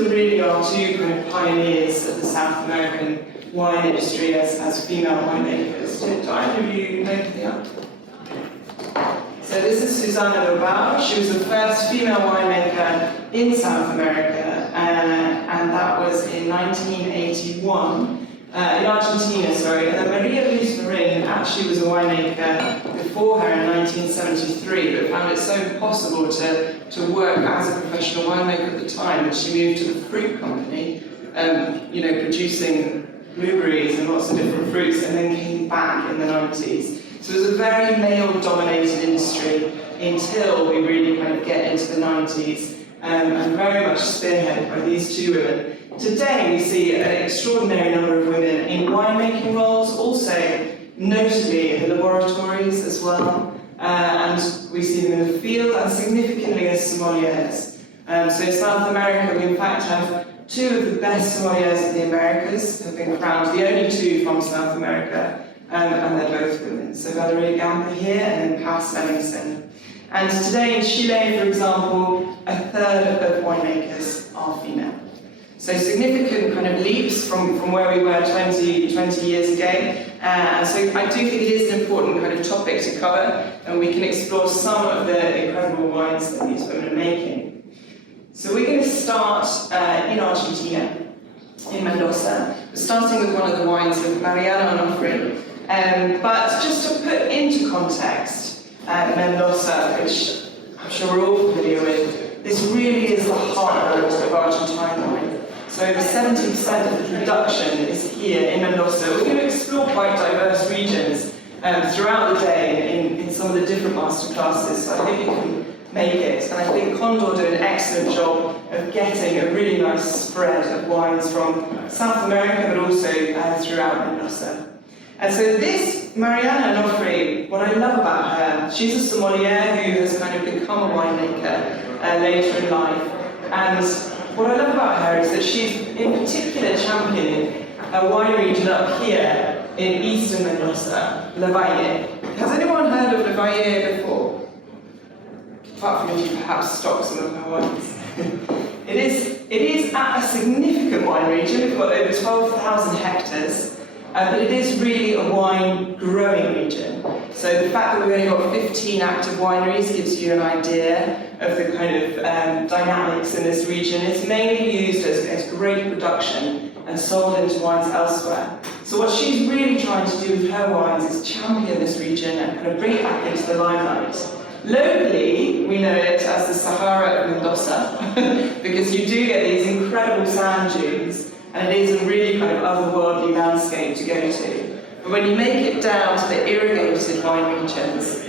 are really our two kind of pioneers of the South American wine industry as female winemakers. Did either of you know the other? So this is Susana Lobau. She was the first female winemaker in South America, and that was in 1981, in Argentina, sorry. And then Maria Luis Marin actually was a winemaker before her in 1973, but found it so impossible to work as a professional winemaker at the time that she moved to the fruit company, producing blueberries and lots of different fruits, and then came back in the 90s. So it was a very male-dominated industry until we really kind of get into the 90s, and very much spearheaded by these two women. Today we see an extraordinary number of women in winemaking roles, also notably in the laboratories as well, and we see them in the field and significantly as sommeliers. So in South America we in fact have two of the best sommeliers of the Americas have been crowned, the only two from South America, and they're both women. So Valeria Gamper here and then Paz Ellingson. And today in Chile, for example, a third of both winemakers are female. So significant kind of leaps from where we were 20 years ago. And so I do think it is an important kind of topic to cover, and we can explore some of the incredible wines that these women are making. So we're going to start in Argentina, in Mendoza. We're starting with one of the wines of Mariana Onofri. But just to put into context, Mendoza, which I'm sure we're all familiar with, this really is the heartland of Argentine wine. So over 70% of the production is here in Mendoza. We're going to explore quite diverse regions throughout the day in some of the different masterclasses, so I think you can make it. And I think Condor did an excellent job of getting a really nice spread of wines from South America, but also throughout Mendoza. And so this Mariana Onofri, what I love about her, she's a sommelier who has kind of become a winemaker later in life. And what I love about her is that she's in particular championing a wine region up here in eastern Mendoza, La Valle. Has anyone heard of La Valle before? Apart from if you perhaps stock some of her wines. It is a significant wine region. We've got over 12,000 hectares. But it is really a wine growing region. So the fact that we've only got 15 active wineries gives you an idea of the kind of dynamics in this region. It's mainly used as grape production and sold into wines elsewhere. So what she's really trying to do with her wines is champion this region and kind of bring it back into the limelight. Locally, we know it as the Sahara of Mendoza, because you do get these incredible sand dunes, and it is a really kind of otherworldly landscape to go to. But when you make it down to the irrigated wine regions,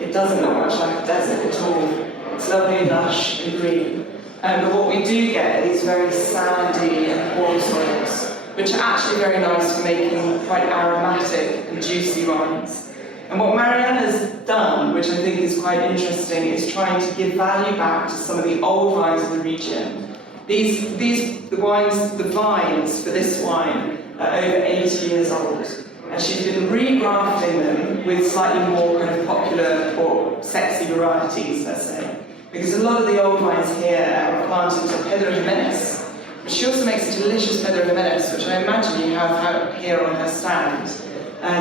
it doesn't look much like a desert at all. It's lovely, lush and green. But what we do get are these very sandy and warm soils, which are actually very nice for making quite aromatic and juicy wines. And what Mariana's done, which I think is quite interesting, is trying to give value back to some of the old wines of the region. The vines for this wine are over 80 years old, and she's been regrafting them with slightly more kind of popular or sexy varieties, let's say. Because a lot of the old wines here are planted to Pedro Jimenez, but she also makes a delicious Pedro Jimenez, which I imagine you have out here on her stand,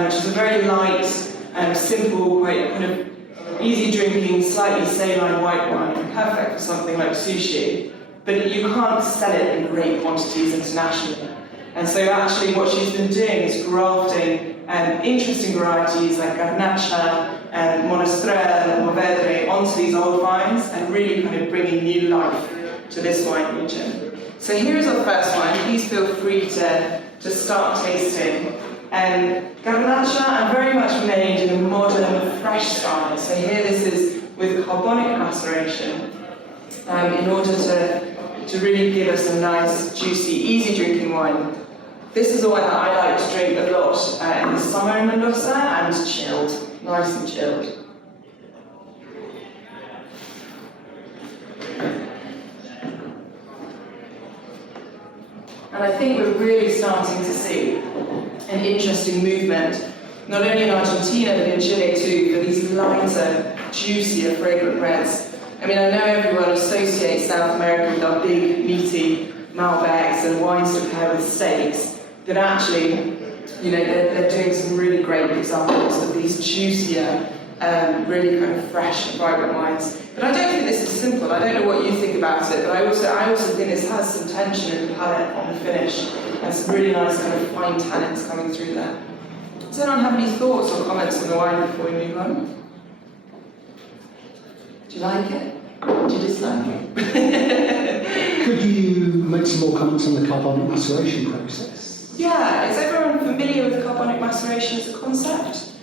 which is a very light and simple, quite kind of easy drinking, slightly saline white wine, perfect for something like sushi. But you can't sell it in great quantities internationally. And so actually what she's been doing is grafting interesting varieties like Garnacha and Monastrell and Movedre onto these old vines and really kind of bringing new life to this wine region. So here is our first wine. Please feel free to start tasting. Garnacha are very much made in a modern, fresh style. So here this is with carbonic maceration in order to really give us a nice, juicy, easy drinking wine. This is a wine that I like to drink a lot in the summer in Mendoza and chilled, nice and chilled. And I think we're really starting to see an interesting movement, not only in Argentina but in Chile too, for these lighter, juicier, fragrant reds. I mean, I know everyone associates South America with our big, meaty Malbecs and wines to pair with steaks, that actually, you know, they're doing some really great examples of these juicier, really kind of fresh and vibrant wines. But I don't think this is simple. I don't know what you think about it, but I also think this has some tension in the palate on the finish, and some really nice kind of fine tannins coming through there. Does anyone have any thoughts or comments on the wine before we move on? Do you like it? Do you dislike it? Could you make some more comments on the carbonic maceration process? Yeah, is everyone familiar with carbonic maceration as a concept?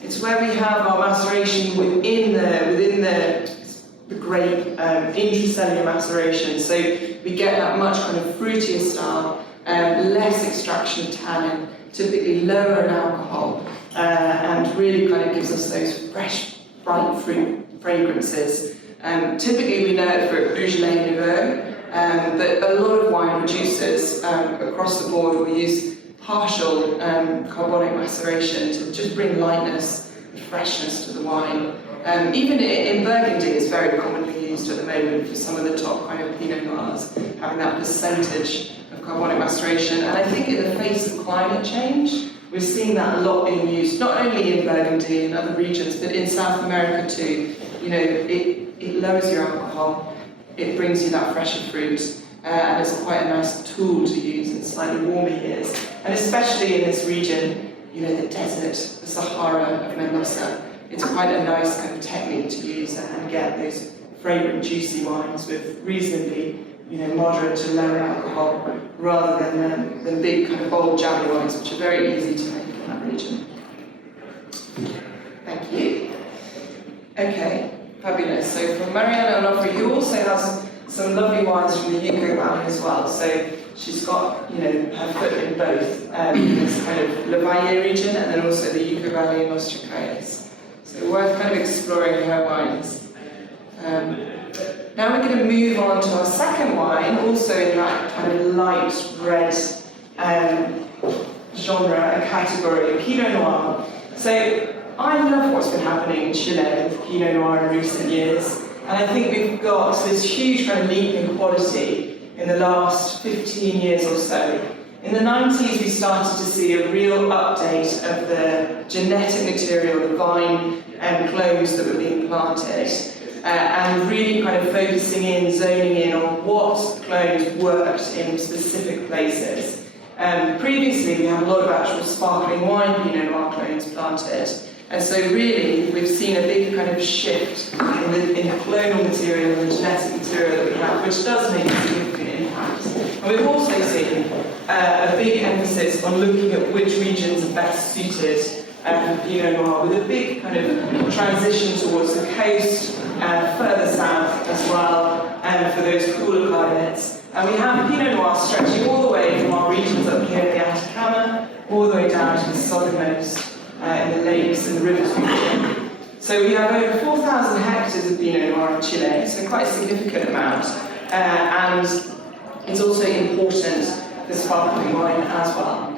It's where we have our maceration within the grape, intracellular maceration. So we get that much kind of fruitier style, less extraction of tannin, typically lower in alcohol, and really kind of gives us those fresh, bright fruit fragrances. Typically we know it for Beaujolais Nouveau, but a lot of wine producers across the board will use partial carbonic maceration to just bring lightness and freshness to the wine. Even in Burgundy, it's very commonly used at the moment for some of the top kind of Pinot Noirs, having that percentage of carbonic maceration. And I think in the face of climate change, we're seeing that a lot being used, not only in Burgundy and other regions, but in South America too. You know, it lowers your alcohol, it brings you that fresher fruit, and it's quite a nice tool to use in slightly warmer years. And especially in this region, you know, the desert, the Sahara of Mendoza, it's quite a nice kind of technique to use and get those fragrant, juicy wines with reasonably, you know, moderate to lower alcohol, rather than big kind of bold jammy wines, which are very easy to make in that region. Thank you. Okay, fabulous. So from Mariana Onofri, who also has some lovely wines from the Yucca Valley as well. So she's got, you know, her foot in both this kind of La Valle region and then also the Yucca Valley and Los Chacayes. So worth kind of exploring her wines. Now we're going to move on to our second wine, also in that kind of light red genre and category, Pinot Noir. So I love what's been happening in Chile with Pinot Noir in recent years, and I think we've got this huge kind of leap in quality in the last 15 years or so. In the 90s, we started to see a real update of the genetic material, the vine and clones that were being planted, and really kind of focusing in, zoning in on what clones worked in specific places. Previously, we had a lot of actual sparkling wine Pinot Noir clones planted, and so really, we've seen a big kind of shift in the clonal material and the genetic material that we have, which does make a significant impact. And we've also seen a big emphasis on looking at which regions are best suited for Pinot Noir, with a big kind of transition towards the coast, further south as well, for those cooler climates. And we have Pinot Noir stretching all the way from our regions up here in the Atacama, all the way down to the southernmost in the lakes and the rivers region. So we have over 4,000 hectares of Pinot Noir in Chile, so quite a significant amount. And it's also important for sparkling wine as well.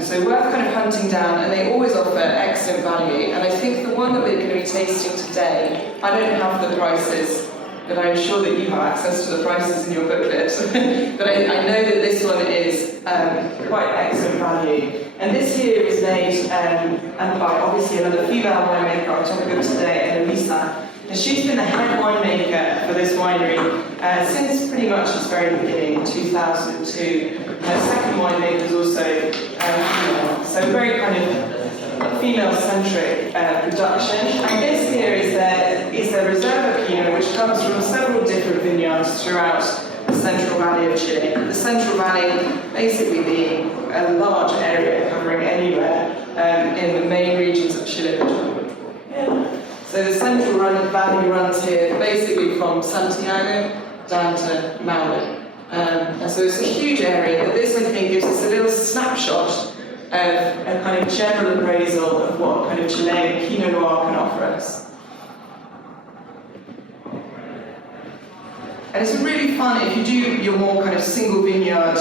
So worth kind of hunting down, and they always offer excellent value. And I think the one that we're going to be tasting today, I don't have the prices, but I'm sure that you have access to the prices in your booklet. But I know that this one is quite excellent value. And this here is made and by obviously another female winemaker our topic of today, Eloisa. And she's been the head winemaker for this winery since pretty much its very beginning, in 2002. Her second winemaker is also female, so very kind of female-centric production. And this here is their Reserva Pinot, which comes from several different vineyards throughout the Central Valley of Chile. The Central Valley basically being a large area covering anywhere in the main regions of Chile. So the Central Valley runs here basically from Santiago down to Maule. And so it's a huge area, but this I think gives us a little snapshot of a kind of general appraisal of what kind of Chilean Pinot Noir can offer us. And it's really fun if you do your more kind of single vineyard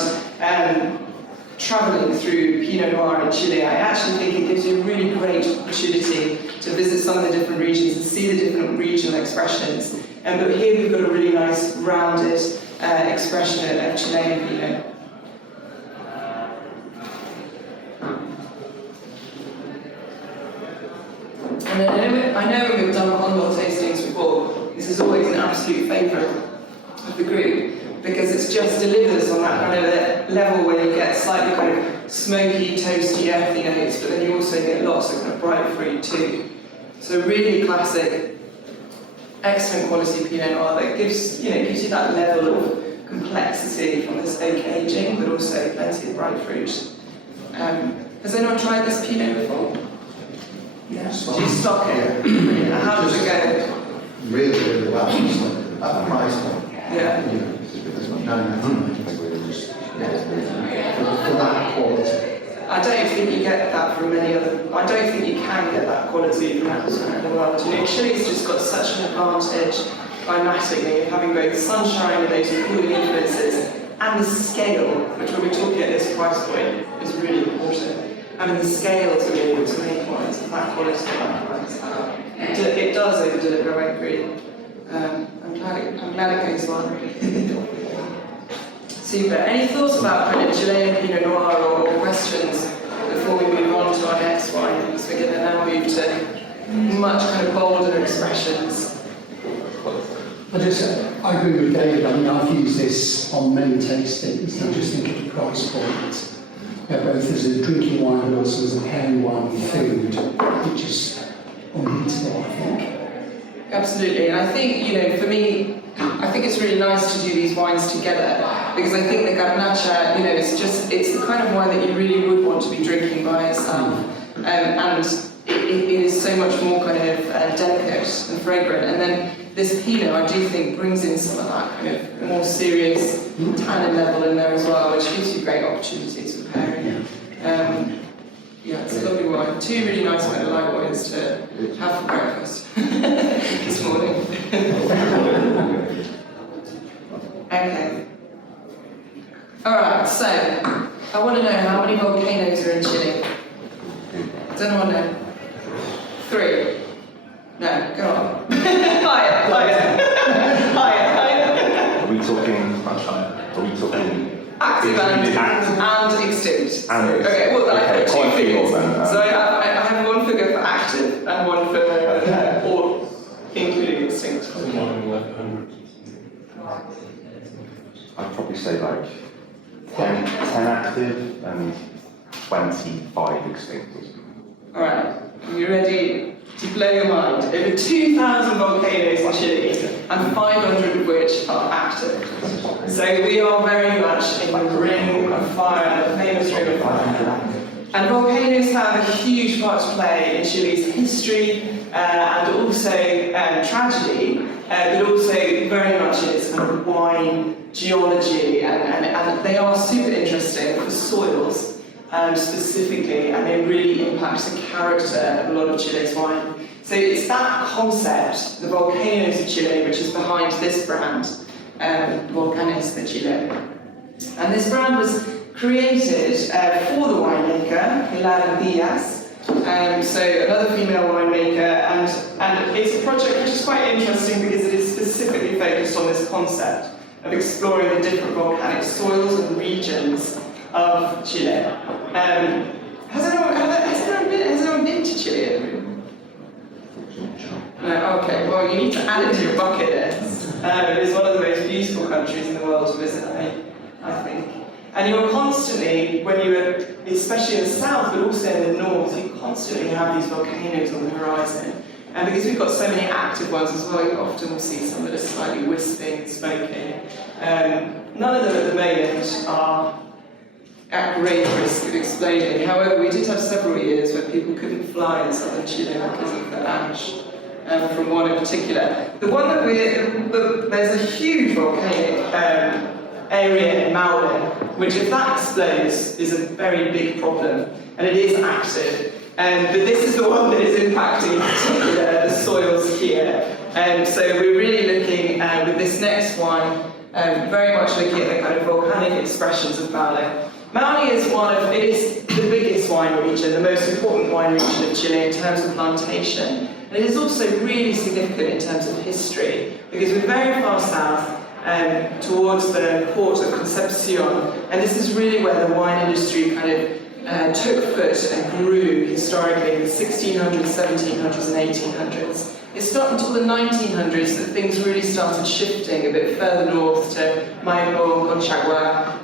traveling through Pinot Noir in Chile. I actually think it gives you a really great opportunity to visit some of the different regions and see the different regional expressions. But here we've got a really nice rounded expression of Chilean Pinot always an absolute favourite of the group, because it just delivers on that kind of level where you get slightly kind of smoky, toasty, earthy notes, but then you also get lots of kind of bright fruit too. So really classic, excellent quality Pinot Noir that gives you that level of complexity from this oak aging, but also plenty of bright fruit. Has anyone tried this Pinot before? Yes. Do you stock it? How does it go? Really, really well. At the price point. Yeah. For that quality. I don't think you get that from many other. I don't think you can get that quality from elsewhere in the world. Chile's just got such an advantage climatically of having both sunshine and those cooling influences, and the scale, which when we're talking at this price point is really important. Having the scale to be able to make wines of that quality at that price. It does over-deliver, I agree. I'm glad it goes well. Super. Any thoughts about kind of Chilean Pinot Noir or questions before we move on to our next wine? Because we're going to now move to much kind of bolder expressions. I agree with David. I mean, I've used this on many tastings. I just think at the price point, both as a drinking wine but also as a pairing wine with food, which is unbeatable, I think. Absolutely, and I think, for me, I think it's really nice to do these wines together, because I think the Garnacha, it's the kind of wine that you really would want to be drinking by itself, and it is so much more kind of delicate and fragrant, and then this Pinot, I do think, brings in some of that kind of more serious tannin level in there as well, which gives you great opportunities for pairing. It's a lovely wine. Two really nice kind of light wines to have for breakfast this morning. Okay. Alright, so I want to know how many volcanoes are in Chile. Does anyone know? 3. No, go on. Higher. Are we talking much higher? Are we talking active and extinct? And okay, well, I have 2 figures. Then, so I have 1 figure for active and 1 for or including extinct. I'd probably say like 10 active and 25 extinct. Alright, are you ready to blow your mind? Over 2,000 volcanoes in Chile, and 500 of which are active. So we are very much in the ring of fire, the famous ring of fire. And volcanoes have a huge part to play in Chile's history and also tragedy, but also very much in its kind of wine geology, and they are super interesting for soils. Specifically, and they really impact the character of a lot of Chile's wine. So it's that concept, the Volcanos of Chile, which is behind this brand, Volcanes de Chile. And this brand was created for the winemaker, Pilar and Diaz, so another female winemaker, and it's a project which is quite interesting because it is specifically focused on this concept of exploring the different volcanic soils and regions of Chile. Has anyone been to Chile? No, okay, well you need to add it to your bucket list. It is one of the most beautiful countries in the world to visit, I think. And you're constantly, when you're, especially in the south, but also in the north, you constantly have these volcanoes on the horizon. And because we've got so many active ones as well, you often will see some that are slightly wisping, smoking. None of them at the moment are at great risk of exploding. However, we did have several years where people couldn't fly in southern Chile because of the ash from one in particular. The one that there's a huge volcanic area in Malbec, which if that explodes is a very big problem, and it is active. But this is the one that is impacting in particular the soils here. So we're really looking with this next wine, very much looking at the kind of volcanic expressions of Malbec. Malbec is it is the biggest wine region, the most important wine region of Chile in terms of plantation. And it is also really significant in terms of history, because we're very far south towards the port of Concepcion, and this is really where the wine industry kind of took foot and grew historically in the 1600s, 1700s and 1800s. It's not until the 1900s that things really started shifting a bit further north to Maipo, Conchagua,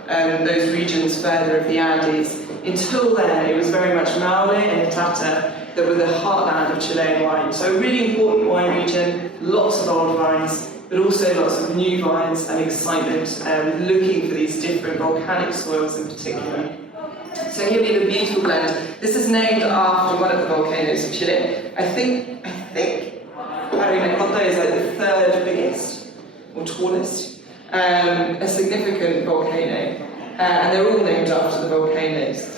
those regions further of the Andes. Until then, it was very much Maule and Itata that were the heartland of Chilean wine. So a really important wine region, lots of old vines, but also lots of new vines and excitement looking for these different volcanic soils in particular. So here we have a beautiful blend. This is named after one of the volcanoes of Chile. I think Parinacota is like the third biggest or tallest, a significant volcano, and they're all named after the volcanoes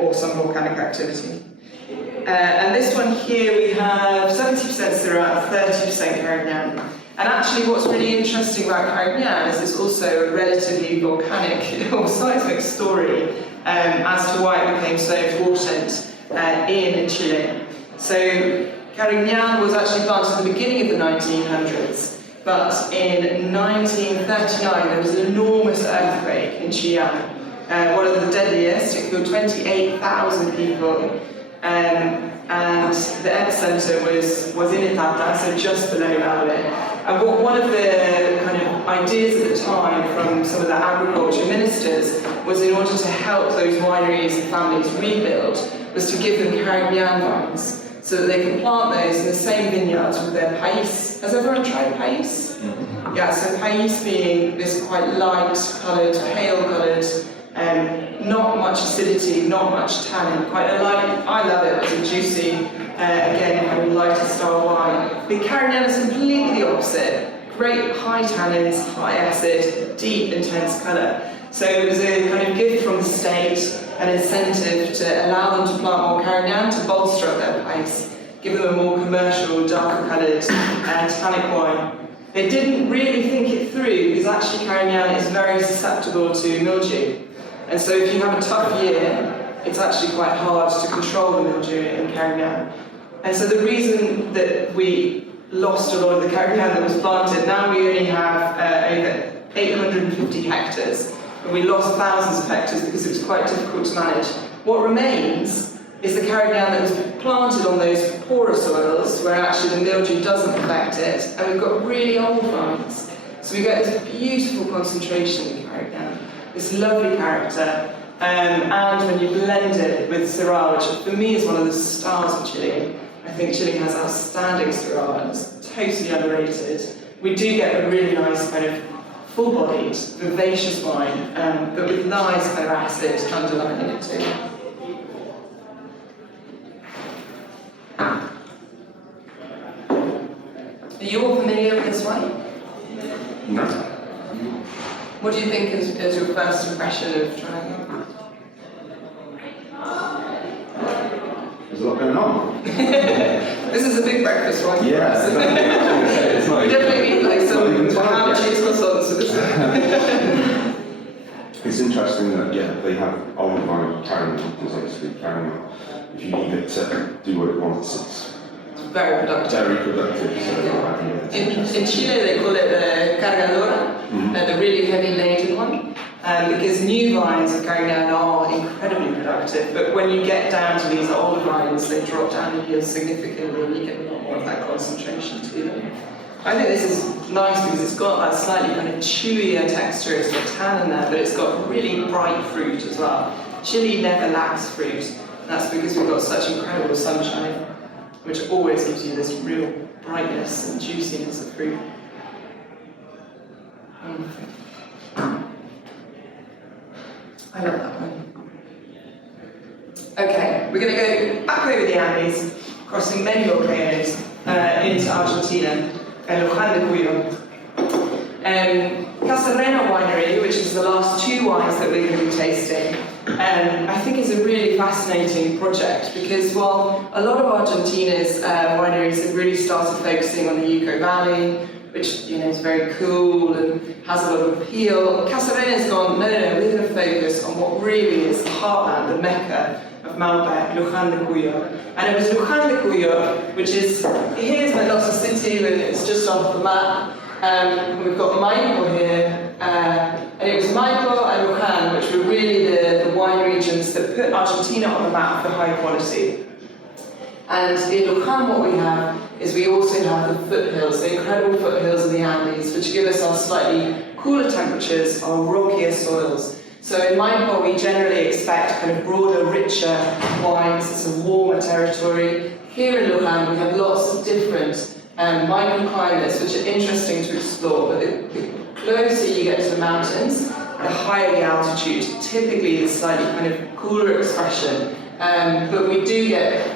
or some volcanic activity. And this one here we have 70% Syrah, 30% Carignan. And actually what's really interesting about Carignan is it's also a relatively volcanic or seismic story as to why it became so important in Chile. So Carignan was actually planted at the beginning of the 1900s, but in 1939 there was an enormous earthquake in Chillán, one of the deadliest. It killed 28,000 people. And the epicenter was in Itata, so just below Alba. And one of the kind of ideas at the time from some of the agriculture ministers was, in order to help those wineries and families rebuild, was to give them Carignan vines so that they could plant those in the same vineyards with their país. Has everyone tried país? Mm-hmm. Yeah, so país being this quite light-coloured, pale-coloured, not much acidity, not much tannin, quite a light. I love it. It's a juicy, again, kind of lighter style wine. But Carignan is completely the opposite. Great high tannins, high acid, deep, intense colour. So it was a kind of gift from the state, an incentive to allow them to plant more Carignan to bolster up their pace, give them a more commercial, darker coloured, tannic wine. They didn't really think it through, because actually Carignan is very susceptible to mildew. And so if you have a tough year, it's actually quite hard to control the mildew in Carignan. And so the reason that we lost a lot of the Carignan that was planted, now we only have over 850 hectares, and we lost thousands of hectares because it was quite difficult to manage. What remains is the Carignan that was planted on those poorer soils, where actually the mildew doesn't affect it, and we've got really old vines. So we get this beautiful concentration in Carignan, this lovely character, and when you blend it with Syrah, which for me is one of the stars of Chile. I think Chile has outstanding Syrah, and it's totally underrated. We do get a really nice kind of full-bodied, vivacious wine, but with nice kind of acid underlying it too. Are you all familiar with this wine? No. What do you think is your first impression of trying it? There's a lot going on. This is a big breakfast wine. Yeah, it's not We definitely need like some ham cheese croissants for this. It's interesting that, yeah, they have old wine Carignan, because obviously Carignan, if you leave it to do what it wants, it's Very productive. very productive. So, In Chile they call it the cargadora, the really heavy laden one, because new vines of Carignan are incredibly productive, but when you get down to these old vines, they drop down in yield significantly and you get a lot more of that concentration to them. I think this is nice because it's got that slightly kind of chewier texture, it's got tannin there, but it's got really bright fruit as well. Chile never lacks fruit. That's because we've got such incredible sunshine, which always gives you this real brightness and juiciness of fruit. I love that one. Okay, we're going to go back over the Andes, crossing many volcanoes into Argentina, and Luján de Cuyo. Casarena Winery, which is the last two wines that we're going to be tasting, I think is a really fascinating project because while a lot of Argentina's wineries have really started focusing on the Uco Valley, which is very cool and has a lot of appeal, Casarena's gone, no, we're going to focus on what really is the heartland, the mecca of Malbec, Luján de Cuyo. And it was Luján de Cuyo, which is, here's Mendoza City, and it's just off the map. We've got Maipo here, and it was Maipo and Luján, which were really the wine regions that put Argentina on the map for high quality. And in Lujan, what we have is we also have the foothills, the incredible foothills of the Andes, which give us our slightly cooler temperatures, our rockier soils. So in Maipó, we generally expect kind of broader, richer wines. It's a warmer territory. Here in Lujan, we have lots of different microclimates, which are interesting to explore. But the closer you get to the mountains, the higher the altitude. Typically, it's slightly kind of cooler expression. But we do get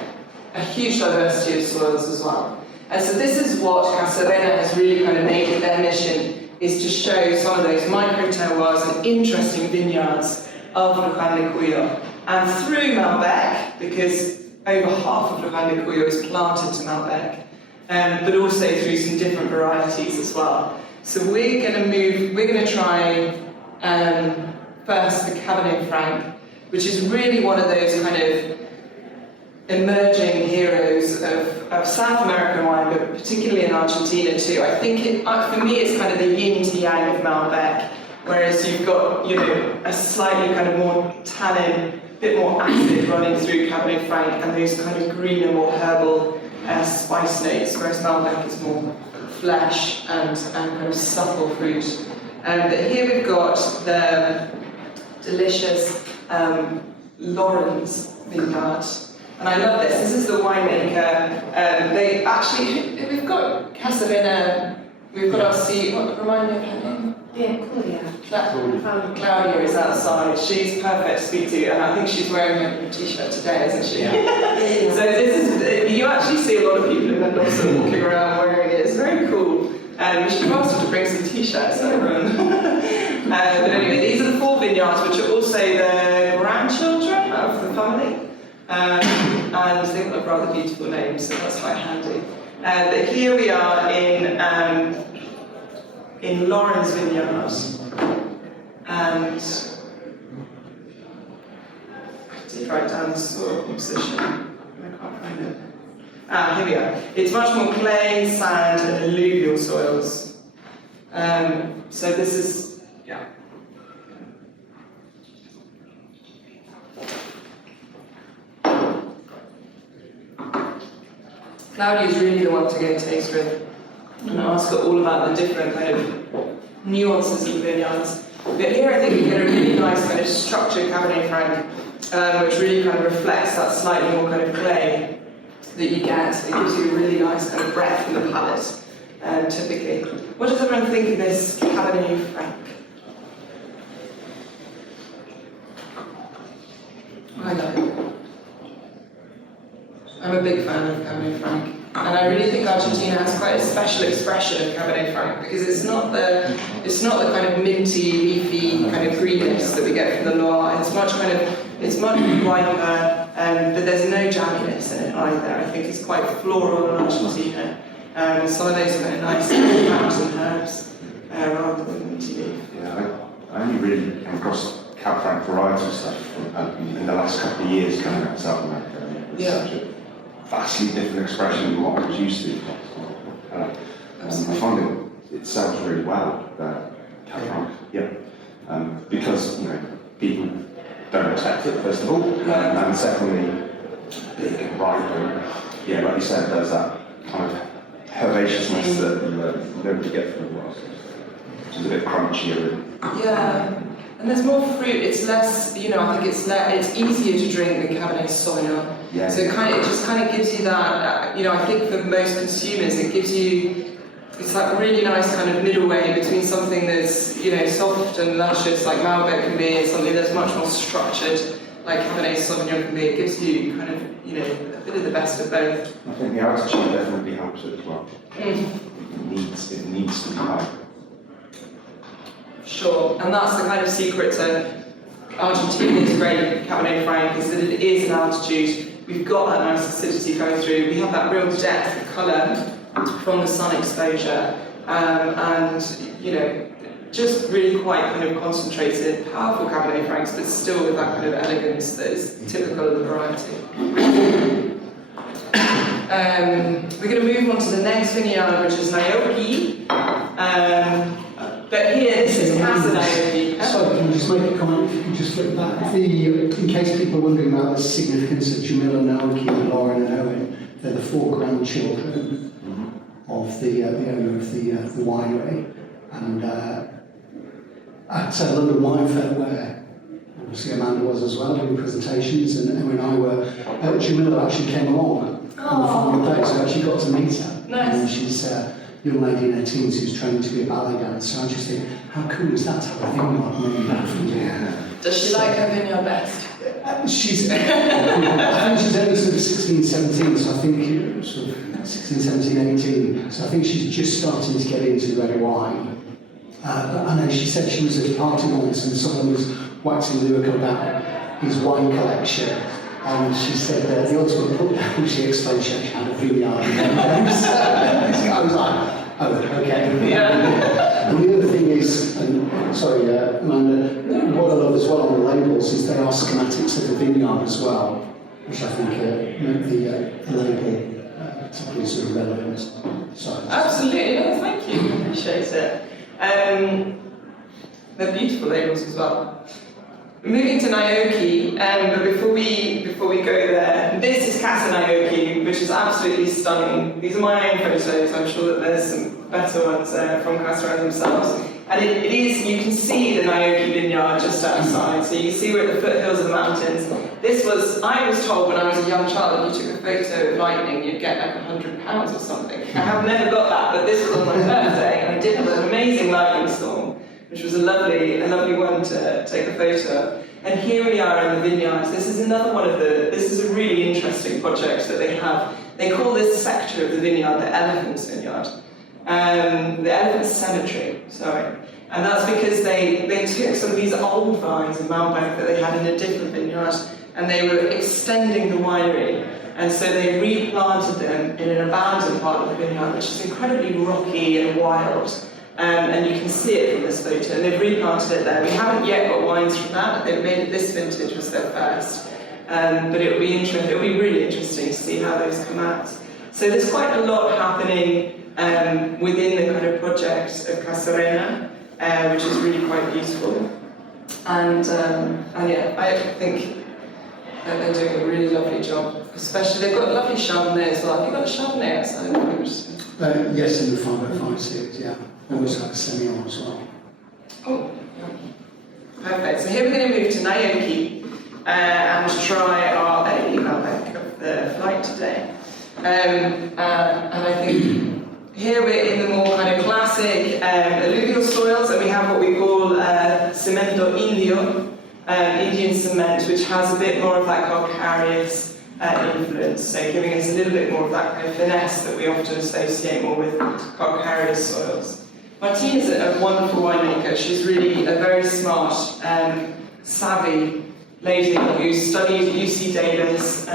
a huge diversity of soils as well. And so this is what Cabernet has really kind of made it their mission, is to show some of those micro-terroirs and interesting vineyards of Lujan de Cuyo. And through Malbec, because over half of Lujan de Cuyo is planted to Malbec, but also through some different varieties as well. So we're going to try first the Cabernet Franc, which is really one of those kind of emerging heroes of South American wine, but particularly in Argentina too. I think for me it's kind of the yin to yang of Malbec, whereas you've got, you know, a slightly kind of more tannin, bit more acid running through Cabernet Franc, and those kind of greener, more herbal spice notes, whereas Malbec is more flesh and kind of supple fruit. But here we've got the delicious Laurens Vineyard. And I love this. This is the winemaker. We've got Cabernet. We've got our remind me of her name? Yeah, Claudia. Claudia is outside. She's perfect to speak to, and I think she's wearing a t-shirt today, isn't she? Yeah. So this is, you actually see a lot of people in Mendoza walking around wearing it. It's very cool. We should have asked her to bring some t-shirts over. But anyway, these are the 4 vineyards, which are also the grandchildren of the family. And they've got a rather beautiful name, so that's quite handy. But here we are in Laurens Vineyard, and I did write down the soil composition. I can't find it. Here we are. It's much more clay, sand, and alluvial soils. So this is, yeah. Claudia is really the one to go taste with and ask her all about the different kind of nuances of the vineyards. But here I think we get a really nice kind of structured Cabernet Franc, which really kind of reflects that slightly more kind of clay that you get. It gives you a really nice kind of breadth in the palate, typically. What does everyone think of this Cabernet Franc? I love it. I'm a big fan of Cabernet Franc, and I really think Argentina has quite a special expression of Cabernet Franc, because it's not the kind of minty, leafy kind of greenness that we get from the Noir. It's much riper, but there's no jamminess in it either. I think it's quite floral in Argentina. Some of those kind of nice mountain herbs rather than minty leaf. Yeah, I only really came across Cab Franc varietal stuff in the last couple of years coming out of South America. It's such a vastly different expression than what I was used to. I find it sells really well, Cab Franc, yeah. Because, you know, people don't expect it, first of all, and secondly, big and ripe, and yeah, like you said, there's that kind of herbaceousness that you don't really get from the world, which is a bit crunchier. Yeah. And there's more fruit. It's less, you know. I think it's easier to drink than Cabernet Sauvignon. Yeah. So it just kind of gives you that. You know, I think for most consumers, it's like a really nice kind of middle way between something that's, you know, soft and luscious like Malbec can be, and something that's much more structured like Cabernet Sauvignon can be. It gives you kind of, you know, a bit of the best of both. I think the altitude definitely helps it as well. It needs to be high. Sure, and that's the kind of secret to Argentina's great Cabernet Franc, is that it is an altitude. We've got that nice acidity going through. We have that real depth of colour from the sun exposure, and you know, just really quite kind of concentrated, powerful Cabernet Francs, but still with that kind of elegance that is typical of the variety. We're going to move on to the next vineyard, which is Naoki. But here, this is Casa Naoki. Sorry, can I just make a comment? If you could just flip that. In case people are wondering about the significance of Gemela, Naoki, Lauren and Owen, they're the 4 grandchildren of the owner of the winery. And at London Wine Fair, where obviously Amanda was as well, doing presentations, and when I were, Gemela actually came along on the final day, so I actually got to meet her. Nice. And she's a young lady in her teens who's training to be a ballet dancer. So I just think, how cool is that to have a vineyard named after you? Does she like her vineyard best? I think she's only sort of 16, 17, so I think sort of 16, 17, 18. So I think she's just starting to get into red wine. But I know she said she was at a party once and someone was waxing lyrical about his wine collection. And she said that the ultimate put down, she explained she actually had a vineyard in her house. I was like, oh, okay. Yeah. And the other thing is, and sorry, Amanda, what I love as well on the labels is they are schematics of the vineyard as well, which I think make the label particularly sort of relevant. Sorry. Absolutely, no, thank you. Appreciate it. They're beautiful labels as well. Moving to Naoki, but before we go there, this is Casa Naoki, which is absolutely stunning. These are my own photos. I'm sure that there's some better ones from Casa themselves. And it is, you can see the Naoki vineyard just outside. So you can see we're at the foothills of the mountains. This was, I was told when I was a young child, if you took a photo of lightning, you'd get like £100 or something. I have never got that, but this was on my birthday, and I did have an amazing lightning storm, which was a lovely one to take a photo of. And here we are in the vineyards. This is another one of this is a really interesting project that they have. They call this sector of the vineyard the Elephant's Vineyard. The Elephant's Cemetery, sorry. And that's because they took some of these old vines of Malbec that they had in a different vineyard, and they were extending the winery. And so they replanted them in an abandoned part of the vineyard, which is incredibly rocky and wild. And you can see it from this photo, and they've replanted it there. We haven't yet got wines from that. They've made it, this vintage was their first. But it'll be really interesting to see how those come out. So there's quite a lot happening within the kind of project of Casarena, which is really quite beautiful. And yeah, I think that they're doing a really lovely job. Especially, they've got lovely Chardonnay as well. Have you got a Chardonnay outside? Yes, in the 505 series, yeah. Always like a Semillon as well. Oh, yeah. Perfect. So here we're going to move to Naoki and try our only Malbec of the flight today. And I think here we're in the more kind of classic alluvial soils, and we have what we call cemento indio, Indian cement, which has a bit more of that calcareous influence, so giving us a little bit more of that kind of finesse that we often associate more with calcareous soils. Martina's a wonderful winemaker. She's really a very smart, savvy lady who studied at UC Davis,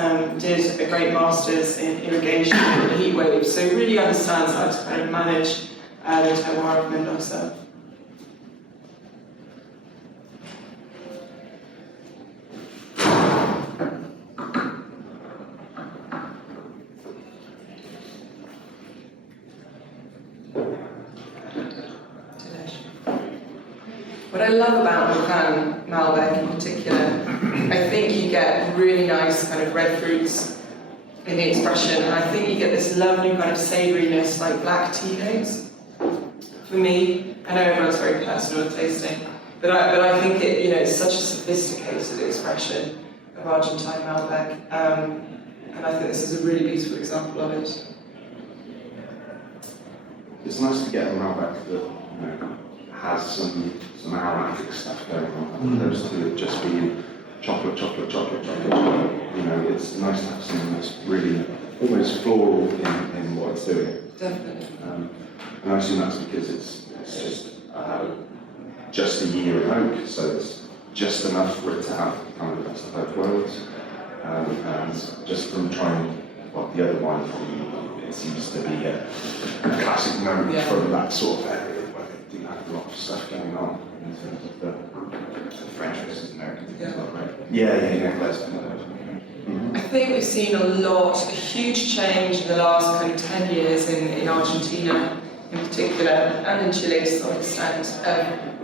did a great master's in irrigation and heat waves, so really understands how to kind of manage the terroir of Mendoza. What I love about Volcan Malbec in particular, I think you get really nice kind of red fruits in the expression, and I think you get this lovely kind of savouriness, like black tea notes. For me, I know everyone's very personal with tasting, but I think it's such a sophisticated expression of Argentine Malbec, and I think this is a really beautiful example of it. It's nice to get a Malbec that has some aromatic stuff going on, as opposed to it just being chocolate. It's nice to have something that's really almost floral in what it's doing. Definitely. And I assume that's because it's just a year in oak, so it's just enough for it to have kind of the best of both worlds. And just from trying the other wine from you, it seems to be a classic note from that sort of area. You have a lot of stuff going on in terms of the French versus American things as well, right? Yeah. I think we've seen a huge change in the last kind of 10 years in Argentina in particular, and in Chile to some extent,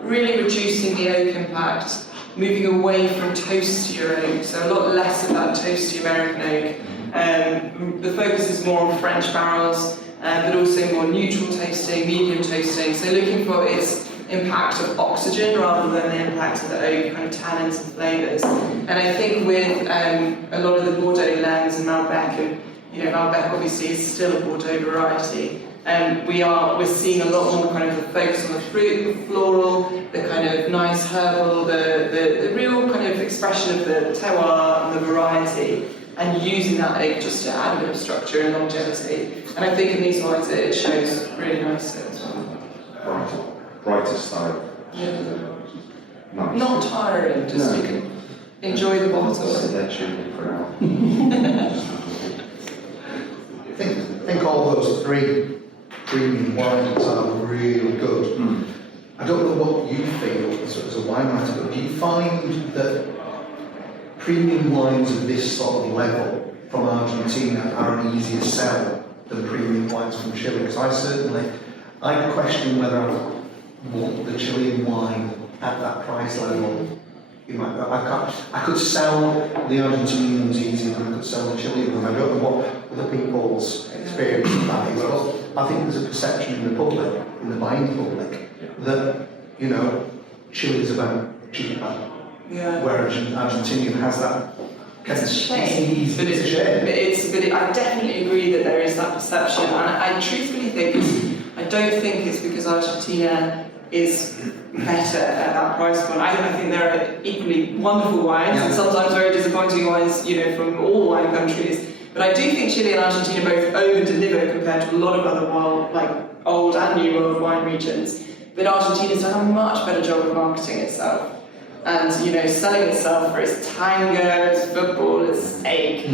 really reducing the oak impact, moving away from toastier oak, so a lot less of that toasty American oak. The focus is more on French barrels, but also more neutral toasting, medium toasting, so looking for its impact of oxygen rather than the impact of the oak kind of tannins and flavours. And I think with a lot of the Bordeaux blends and Malbec, and Malbec obviously is still a Bordeaux variety, we're seeing a lot more kind of the focus on the fruit, the floral, the kind of nice herbal, the real kind of expression of the terroir and the variety, and using that oak just to add a bit of structure and longevity. And I think in these wines it shows really nicely as well. Brighter style. Yeah. Nice. Not tiring, just you can enjoy the bottle. Sedation for now. I think all those three premium wines are really good. I don't know what you feel as a wine writer, but do you find that premium wines of this sort of level from Argentina are an easier sell than premium wines from Chile? Because I question whether I want the Chilean wine at that price level. I could sell the Argentinians easier than I could sell the Chilean one. I don't know what other people's experience of that is, but I think there's a perception in the public, in the buying public, that Chile is about cheaper, whereas Argentina has that. It's a shame, but I definitely agree that there is that perception, and I truthfully think I don't think it's because Argentina is better at that price point. I think there are equally wonderful wines and sometimes very disappointing wines, from all wine countries. But I do think Chile and Argentina both over-deliver compared to a lot of other old and new world wine regions. But Argentina's done a much better job of marketing itself and selling itself for its tango, its football, its steak.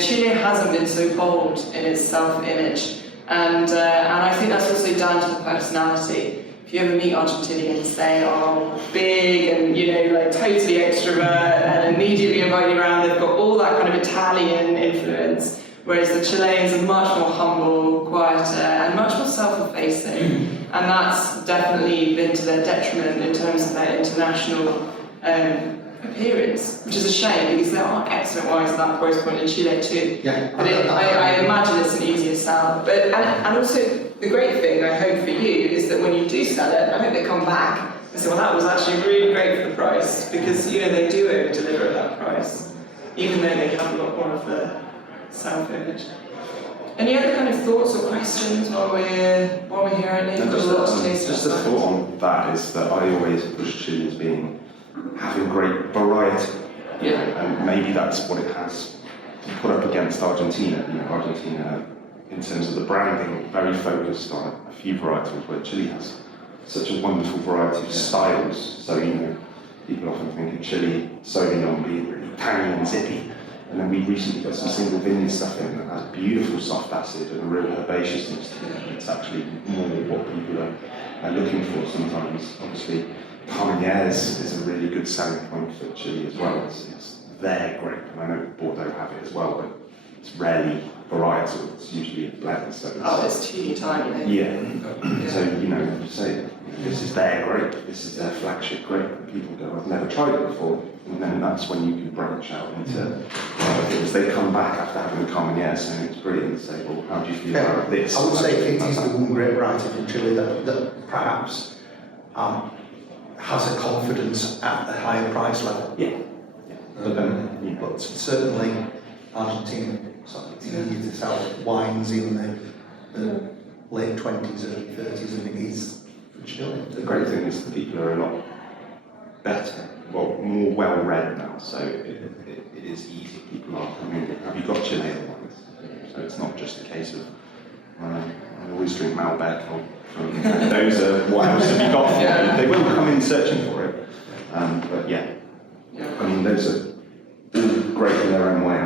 Chile hasn't been so bold in its self-image, and I think that's also down to the personality. If you ever meet Argentinians, they are big and totally extrovert and immediately invite you around. They've got all that kind of Italian influence, whereas the Chileans are much more humble, quieter, and much more self-effacing. And that's definitely been to their detriment in terms of their international appearance, which is a shame because there are excellent wines at that price point in Chile too. Yeah. But I imagine it's an easier sell. But and also the great thing I hope for you is that when you do sell it, I hope they come back and say, well, that was actually really great for the price, because they do over deliver at that price, even though they have a lot more of the self-image. Any other kind of thoughts or questions while we're here, Andy? Just a thought on that is that I always push Chile as having great variety. Yeah. And maybe that's what it has to put up against Argentina. Argentina, in terms of the branding, very focused on a few varietals, where Chile has such a wonderful variety of styles. So, people often think of Chile, Sauvignon being really tangy and zippy. And then we recently got some single vineyard stuff in that has beautiful soft acid and a real herbaceousness to it. It's actually more what people are looking for sometimes. Obviously, Carmenères is a really good selling point for Chile as well. It's their grape, and I know Bordeaux have it as well, but it's rarely varietal, it's usually a blend. So it's teeny tiny. Yeah. So, you say, this is their grape, this is their flagship grape, and people go, I've never tried it before. And then that's when you can branch out into other things. They come back after having a Carmenère saying it's brilliant and say, well, how do you feel about this? I would say it is the one great variety from Chile that perhaps has a confidence at the higher price level. Yeah. But certainly Argentina, it's easy to sell wines in the late 20s, early 30s, and it is for Chile. The great thing is that people are a lot better, more well-read now, so it is easy. People are, have you got Chilean wines? So it's not just a case of, I always drink Malbec, or those are, what else have you got for me? They will come in searching for it, but those are all great in their own way. I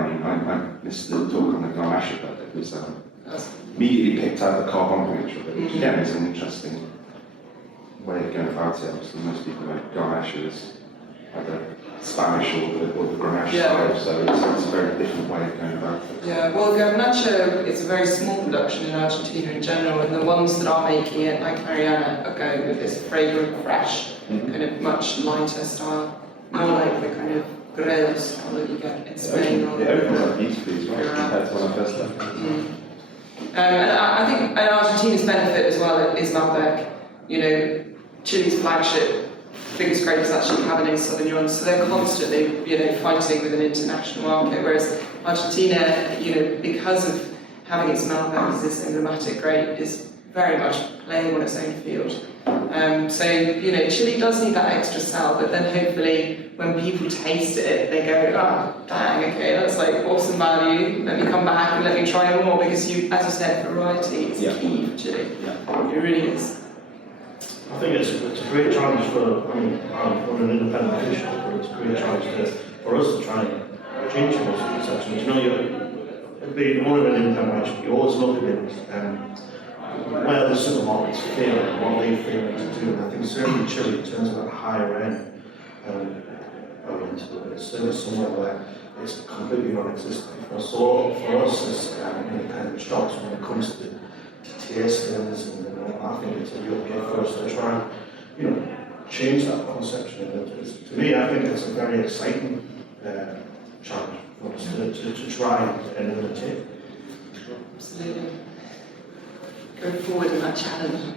missed the talk on the Garnacha, but it was immediately picked out the carbon picture of it, which again is an interesting way of going about it. Obviously, most people know Garnacha is either Spanish or the Garnacha Yeah. style, so it's a very different way of going about it. Yeah, well, Garnacha is a very small production in Argentina in general, and the ones that are making it, like Mariana, are going with this fragrant, fresh, kind of much lighter style, more like the kind of Grelo style that you get in Spain. It opens up beautifully as well compared to when I first left. And I think Argentina's benefit as well is Malbec. You know, Chile's flagship biggest grape is actually Cabernet Sauvignon, so they're constantly, fighting with an international market. Whereas Argentina, because of having its Malbec as this emblematic grape, is very much playing on its own field. So Chile does need that extra sell, but then hopefully when people taste it, they go, oh, dang, okay, that's like awesome value. Let me come back and let me try more, because as you said, variety is key for Chile. Yeah. It really is. I think it's a great challenge for, I'm an independent official, but it's a great challenge for us to try and change those conceptions. Being one of an independent official, you always look at it where the supermarkets feel and what they feel to do. And I think certainly Chile, in terms of that higher end, it's still somewhere where it's completely non-existent. So for us as independent shops, when it comes to tastings, and I think it's a real gift for us to try and change that conception. To me, I think it's a very exciting challenge for us to try and imitate. Absolutely. Go forward in that challenge.